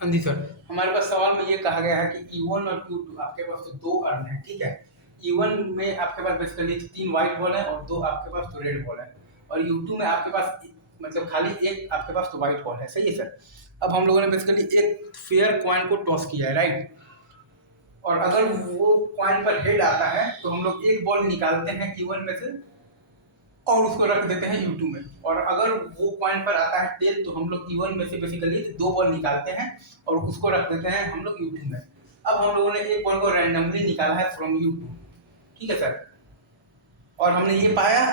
हाँ जी सर। हमारे पास सवाल में ये कहा गया है कि E1 और Q2 आपके पास तो 2 अर्न है, ठीक है? E1 में आपके पास बेसिकली 3 व्हाइट बॉल है और 2 आपके पास तो रेड बॉल है, और U2 में आपके पास मतलब खाली 1 आपके पास तो व्हाइट बॉल है, सही है सर? अब हम लोगों ने बेसिकली एक फेयर कॉइन को टॉस किया है, राइट? और अगर वो कॉइन पर हेड आता है तो हम लोग एक बॉल निकालते हैं E1 में से और उसको रख देते हैं U2 में, और अगर वो कॉइन पर आता है टेल तो हम लोग E1 में से बेसिकली 2 बॉल निकालते हैं और उसको रख देते हैं हम लोग U2 में। अब हम लोगों ने एक बॉल को रैंडमली निकाला है फ्रॉम U2, ठीक है सर? और हमने ये पाया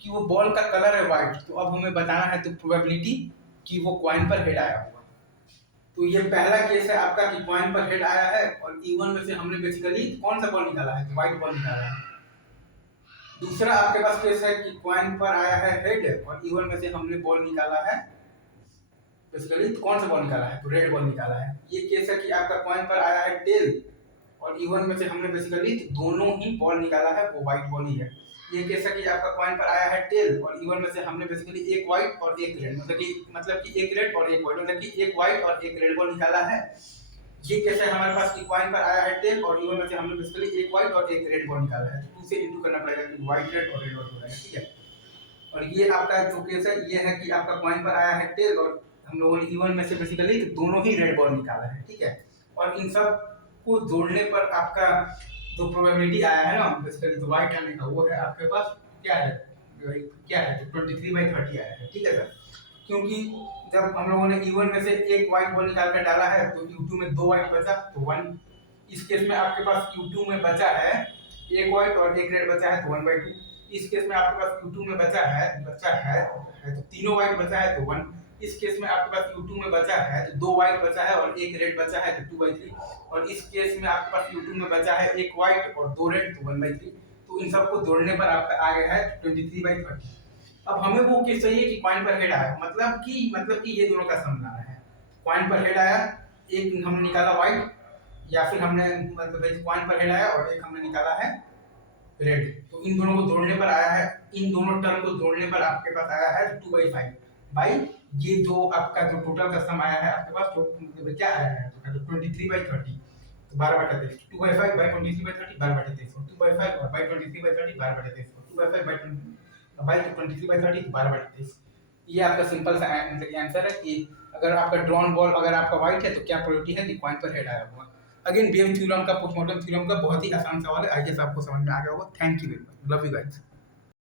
कि वो बॉल का कलर है व्हाइट, तो अब हमें बताना है तो प्रोबेबिलिटी कि वो कॉइन पर हेड आया होगा। तो ये पहला केस है आपका कि कॉइन पर हेड आया है और E1 में से हमने बेसिकली कौन सा बॉल निकाला है? तो व्हाइट बॉल निकाला है। दूसरा आपके पास केस है कि कॉइन पर आया है हेड और E1 में से हमने बॉल निकाला है, बेसिकली तो कौन सा बॉल निकाला है? तो रेड बॉल निकाला है। ये केस है कि आपका कॉइन पर आया है टेल और E1 में से हमने बेसिकली दोनों ही बॉल निकाला है, वो व्हाइट बॉल ही है। ये केस है कि आपका कॉइन पर आया है टेल और E1 में से हमने बेसिकली एक व्हाइट और एक रेड, मतलब कि एक रेड और एक व्हाइट, मतलब कि एक व्हाइट और एक रेड बॉल निकाला है। ये कैसे हमारे पास कि कॉइन पर आया है टेल और E1 में से हमने बेसिकली एक व्हाइट और एक रेड बॉल निकाला है, तो 2 से इंटू करना पड़ेगा कि व्हाइट रेड और रेड बॉल हो जाएगा, ठीक है? और ये आपका जो केस है ये है कि आपका कॉइन पर आया है टेल और हम लोगों ने E1 में से बेसिकली दोनों ही रेड बॉल निकाला है, ठीक है? और इन सब को जोड़ने पर आपका जो प्रोबेबिलिटी आया है ना बेसिकली तो व्हाइट आने का, वो है आपके पास क्या है? क्या है? तो 23/30 आया है, ठीक है सर? क्योंकि जब हम लोगों ने E1 में से एक व्हाइट बॉल निकाल कर डाला है तो U2 में 2 व्हाइट बचा तो 1। इस केस में आपके पास U2 में बचा है एक व्हाइट और एक रेड बचा है तो 1/2। इस केस में आपके पास U2 में बचा है तो तीनों व्हाइट बचा है तो 1। इस केस में आपके पास U2 में बचा है तो 2 व्हाइट बचा है और एक रेड बचा है तो 2/3। और इस केस में आपके पास U2 में बचा है एक व्हाइट और 2 रेड तो 1/3। तो इन सबको जोड़ने पर आपका आ गया है 23/30। अब हमें वो केस चाहिए कि कॉइन पर हेड आया, मतलब कि ये दोनों का सम लाना है। कॉइन पर हेड आया, एक हमने निकाला व्हाइट, या फिर हमने मतलब कॉइन पर हेड आया और एक हमने निकाला है रेड, तो इन दोनों को जोड़ने पर आया है, इन दोनों टर्म को जोड़ने पर आपके पास आया है 2/5 बाई ये जो आपका जो टोटल का सम आया है आपके पास, तो मतलब क्या आया है? तो 23/30, तो 12/23, 2/5 बाई 23/30 12/23, 2/5 और बाई 23/30 12/23, 2/5 बाई 23/30 12/23। ये आपका सिंपल सा मतलब आंसर है कि अगर आपका ड्रॉन बॉल अगर आपका व्हाइट है तो क्या प्रोबेबिलिटी है कि कॉइन पर हेड आया होगा। अगेन बेल थ्योरम का, पोस्टमॉर्टम थ्योरम का बहुत ही आसान सवाल है। आई गेस आपको समझ में आ गया होगा। Thank you very much, love you guys.